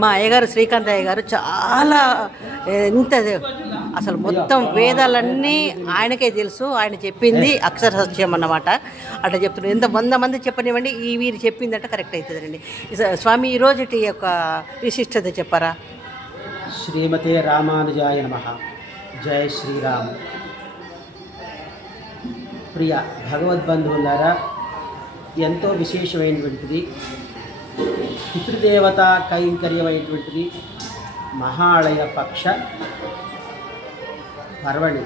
మా అయ్యగారు శ్రీకాంత్ అయ్య గారు చాలా ఎంత అసలు మొత్తం వేదాలన్నీ ఆయనకే తెలుసు. ఆయన చెప్పింది అక్షర సత్యం అన్నమాట. అట్లా చెప్తున్నారు. ఎంత 100 మంది చెప్పనివ్వండి, ఈ వీరు చెప్పిందంటే కరెక్ట్ అవుతుందండి. స్వామి ఈరోజుటి యొక్క విశిష్టత చెప్పారా? శ్రీమతే రామానుజాయ నమః. జయ శ్రీరామ్. ప్రియ భగవద్బంధువులారా, ఎంతో విశేషమైనటువంటిది పితృదేవత కైంకర్యమైనటువంటిది మహాళయ పక్ష పర్వణి.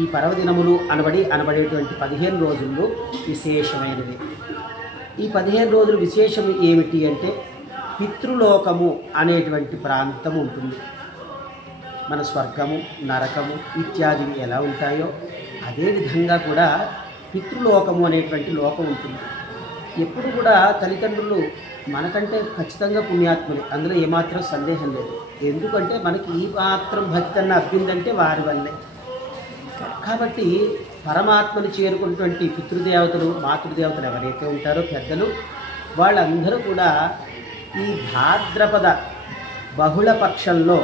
ఈ పర్వదినములు అనబడేటువంటి 15 రోజుల్లో విశేషమైనవి. ఈ 15 రోజులు విశేషం ఏమిటి అంటే, పితృలోకము అనేటువంటి ప్రాంతం ఉంటుంది. మన స్వర్గము, నరకము ఇత్యాదివి ఎలా ఉంటాయో అదేవిధంగా కూడా పితృలోకము అనేటువంటి లోకం ఉంటుంది. ఎప్పుడు కూడా తల్లిదండ్రులు మనకంటే ఖచ్చితంగా పుణ్యాత్ములే, అందులో ఏమాత్రం సందేహం లేదు. ఎందుకంటే మనకి ఈ మాత్రం భక్తి అన్న అబ్బిందంటే వారి వల్లే. కాబట్టి పరమాత్మను చేరుకున్నటువంటి పితృదేవతలు, మాతృదేవతలు ఎవరైతే ఉంటారో పెద్దలు, వాళ్ళందరూ కూడా ఈ భాద్రపద బహుళ పక్షంలో,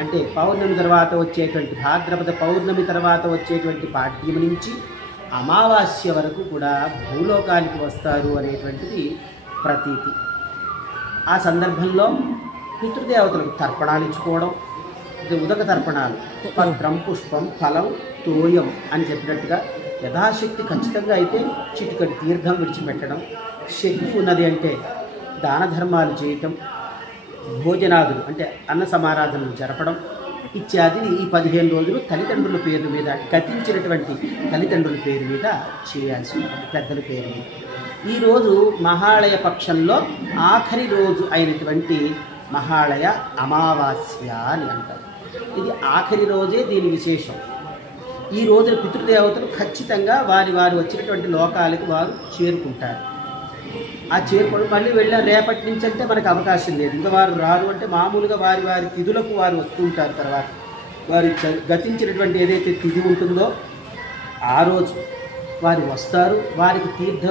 అంటే పౌర్ణమి తర్వాత వచ్చేటువంటి భాద్రపద పౌర్ణమి తర్వాత వచ్చేటువంటి పాడ్యం నుంచి అమావాస్య వరకు కూడా భూలోకానికి వస్తారు అనేటువంటిది ప్రతీతి. ఆ సందర్భంలో పితృదేవతలకు తర్పణాలు ఇచ్చుకోవడం, ఉదక తర్పణాలు, పత్రం, పుష్పం, ఫలం, తోయం అని చెప్పినట్టుగా యథాశక్తి ఖచ్చితంగా అయితే చిటికటి తీర్థం విడిచిపెట్టడం, శక్తి ఉన్నది అంటే దాన ధర్మాలు చేయటం, భోజనాదులు అంటే అన్న సమారాధనలు జరపడం ఇత్యాది ఈ 15 రోజులు తల్లిదండ్రుల పేరు మీద, గతించినటువంటి తల్లిదండ్రుల పేరు మీద చేయాల్సి ఉంటుంది, పెద్దల పేరు మీద. ఈరోజు మహాళయ పక్షంలో ఆఖరి రోజు అయినటువంటి మహాళయ అమావాస్య అని అంటారు. ఇది ఆఖరి రోజే దీని విశేషం. ఈ రోజున పితృదేవతలు ఖచ్చితంగా వారి వచ్చినటువంటి లోకాలకు వారు చేరుకుంటారు. ఆ చేరుకోవడం మళ్ళీ వెళ్ళిన రేపటి నుంచి అంటే మనకు అవకాశం లేదు, ఇంకా వారు రారు. అంటే మామూలుగా వారి తిథులకు వారు వస్తూ ఉంటారు. తర్వాత వారి గతించినటువంటి ఏదైతే తిథి ఉంటుందో ఆ రోజు వారు వస్తారు. వారికి తీర్థ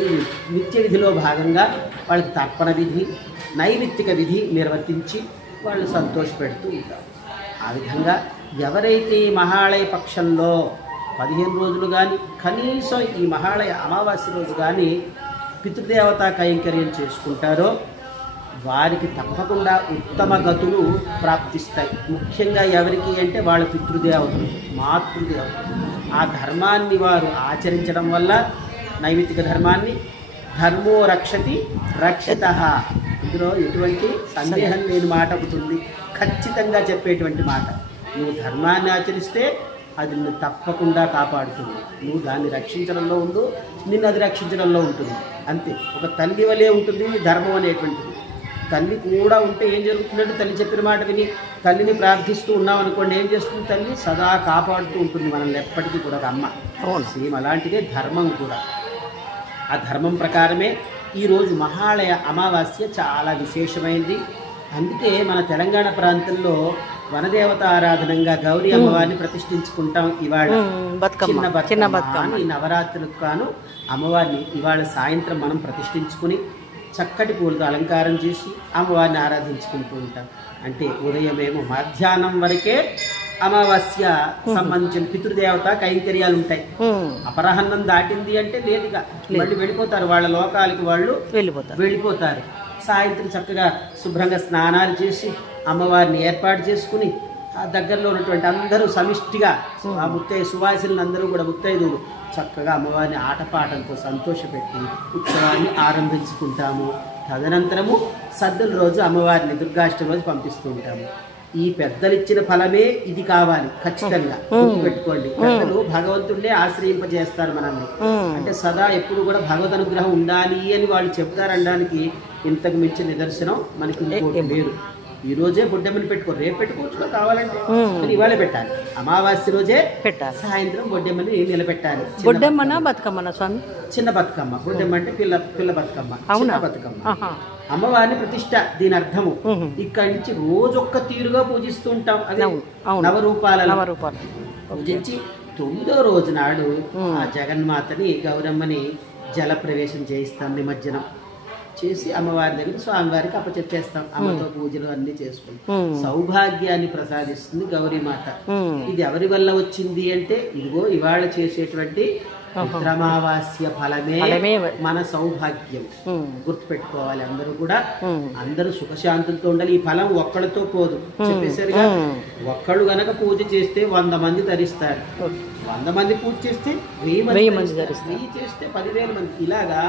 ఈ నిత్య విధిలో భాగంగా వాళ్ళకి తర్పణ విధి, నైమిత్తిక విధి నిర్వర్తించి వాళ్ళు సంతోషపెడుతూ ఉంటారు. ఆ విధంగా ఎవరైతే ఈ మహాళయ పక్షంలో 15 రోజులు కానీ, కనీసం ఈ మహాళయ అమావాస్య రోజు కానీ పితృదేవతా కైంకర్యం చేసుకుంటారో వారికి తప్పకుండా ఉత్తమ గతులు ప్రాప్తిస్తాయి. ముఖ్యంగా ఎవరికి అంటే వాళ్ళ పితృదేవతలు, మాతృదేవతలు. ఆ ధర్మాన్ని వారు ఆచరించడం వల్ల, నైమిత్తిక ధర్మాన్ని, ధర్మో రక్షతి రక్షితః, ఇందులో ఎటువంటి సందేహం లేని మాట ఒకటి ఉంది, ఖచ్చితంగా చెప్పేటువంటి మాట. నువ్వు ధర్మాన్ని ఆచరిస్తే అది నిన్ను తప్పకుండా కాపాడుతుంది. నువ్వు దాన్ని రక్షించడంలో ఉండు, నిన్ను అది రక్షించడంలో ఉంటుంది. అంతే. ఒక తల్లి వలే ఉంటుంది ధర్మం అనేటువంటిది. తల్లి కూడా ఉంటే ఏం జరుగుతుందంటే, తల్లి చెప్పిన మాట విని తల్లిని ప్రార్థిస్తూ ఉన్నాం అనుకోండి, ఏం చేస్తుంది? తల్లి సదా కాపాడుతూ ఉంటుంది మనల్ని ఎప్పటికీ కూడా. అమ్మ సేమ్ అలాంటిదే ధర్మం కూడా. ఆ ధర్మం ప్రకారమే ఈరోజు మహాళయ అమావాస్య చాలా విశేషమైంది. అందుకే మన తెలంగాణ ప్రాంతంలో వనదేవత ఆరాధనంగా గౌరీ అమ్మవారిని ప్రతిష్ఠించుకుంటాం. ఇవాళ చిన్న బతుకమ్మ ఈ నవరాత్రులకు కాను అమ్మవారిని ఇవాళ సాయంత్రం మనం ప్రతిష్ఠించుకుని చక్కటి పూలతో అలంకారం చేసి అమ్మవారిని ఆరాధించుకుంటూ ఉంటాం. అంటే ఉదయమేమో మధ్యాహ్నం వరకే అమావాస్య సంబంధించిన పితృదేవత కైంకర్యాలు ఉంటాయి. అపరాహ్నం దాటింది అంటే లేదుగా మళ్ళీ వెళ్ళిపోతారు, వాళ్ళ లోకాలకు వాళ్ళు వెళ్ళిపోతారు. సాయంత్రం చక్కగా శుభ్రంగా స్నానాలు చేసి అమ్మవారిని ఏర్పాటు చేసుకుని ఆ దగ్గరలో ఉన్నటువంటి అందరూ సమిష్టిగా ఆ సువాసినులు అందరూ కూడా ముత్తైదువులు చక్కగా అమ్మవారిని ఆటపాటలతో సంతోషపెట్టి ఉత్సవాన్ని ఆరంభించుకుంటాము. తదనంతరము సద్దుల రోజు అమ్మవారిని దుర్గాష్టమి రోజు పంపిస్తూ ఉంటాము. ఈ పెద్దలు ఇచ్చిన ఫలమే ఇది కావాలి, ఖచ్చితంగా గుర్తుపెట్టుకోండి. పెద్దలు భగవంతుడినే ఆశ్రయింపజేస్తారు మనల్ని. అంటే సదా ఎప్పుడు కూడా భగవద్ అనుగ్రహం ఉండాలి అని వాళ్ళు చెప్తారనడానికి ఇంతకు మించిన నిదర్శనం మనకి ఇంకోటి లేదు. ఈ రోజే బొడ్డెమ్మని పెట్టుకో, రేపు పెట్టుకోవచ్చు కావాలంటే, ఇవాళ పెట్టాలి. అమావాస్య రోజే పెట్టాలి, సాయంత్రం బొడ్డెమ్మని నిలబెట్టాలి. బొడ్డెమ్మనా బతుకమ్మనా స్వామి? చిన్న బతుకమ్మ. బొడ్డెమ్మ అంటే పిల్ల బతుకమ్మ, చిన్న బతుకమ్మ. అమ్మవారిని ప్రతిష్ట దీని అర్థము. ఇక్కడి నుంచి రోజొక్క తీరుగా పూజిస్తూ ఉంటాం. అది నవరూపాలలో పూజించి 9వ రోజు నాడు ఆ జగన్మాతని, గౌరమ్మని జల ప్రవేశం చేయిస్తాం నిమజ్జనం. చేసి అమ్మవారి దగ్గర స్వామివారికి అప్పచెప్పేస్తాం. అమ్మతో పూజలు అన్ని చేసుకుంటాం. సౌభాగ్యాన్ని ప్రసాదిస్తుంది గౌరీమాత. ఇది ఎవరి వల్ల వచ్చింది అంటే ఇదిగో ఇవాళ చేసేటువంటి పిత్రమావాస్య ఫలమే మన సౌభాగ్యం. గుర్తుపెట్టుకోవాలి అందరూ కూడా. అందరూ సుఖశాంతులతో ఉండాలి. ఈ ఫలం ఒక్కడితో పోదు చెప్పేసరిగా. ఒక్కడు గనక పూజ చేస్తే 100 మంది తరిస్తారు. 100 మంది పూజ చేస్తే 1000 మంది తరిస్తారు. 1000 చేస్తే 10,000 మంది. ఇలాగా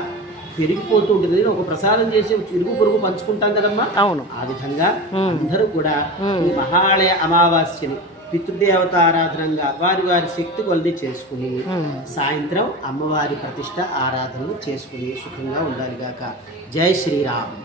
పెరిగిపోతూ ఉంటుంది. ఒక ప్రసాదం చేసి ఇరుగు పొరుగు పంచుకుంటాం కదమ్మా. అవును. ఆ విధంగా అందరూ కూడా ఈ మహాలయ అమావాస్యని పితృదేవత ఆరాధనంగా వారి వారి శక్తి కొలది చేసుకుని సాయంత్రం అమ్మవారి ప్రతిష్ట ఆరాధనలు చేసుకుని సుఖంగా ఉండాలి గాక. జై శ్రీరామ్.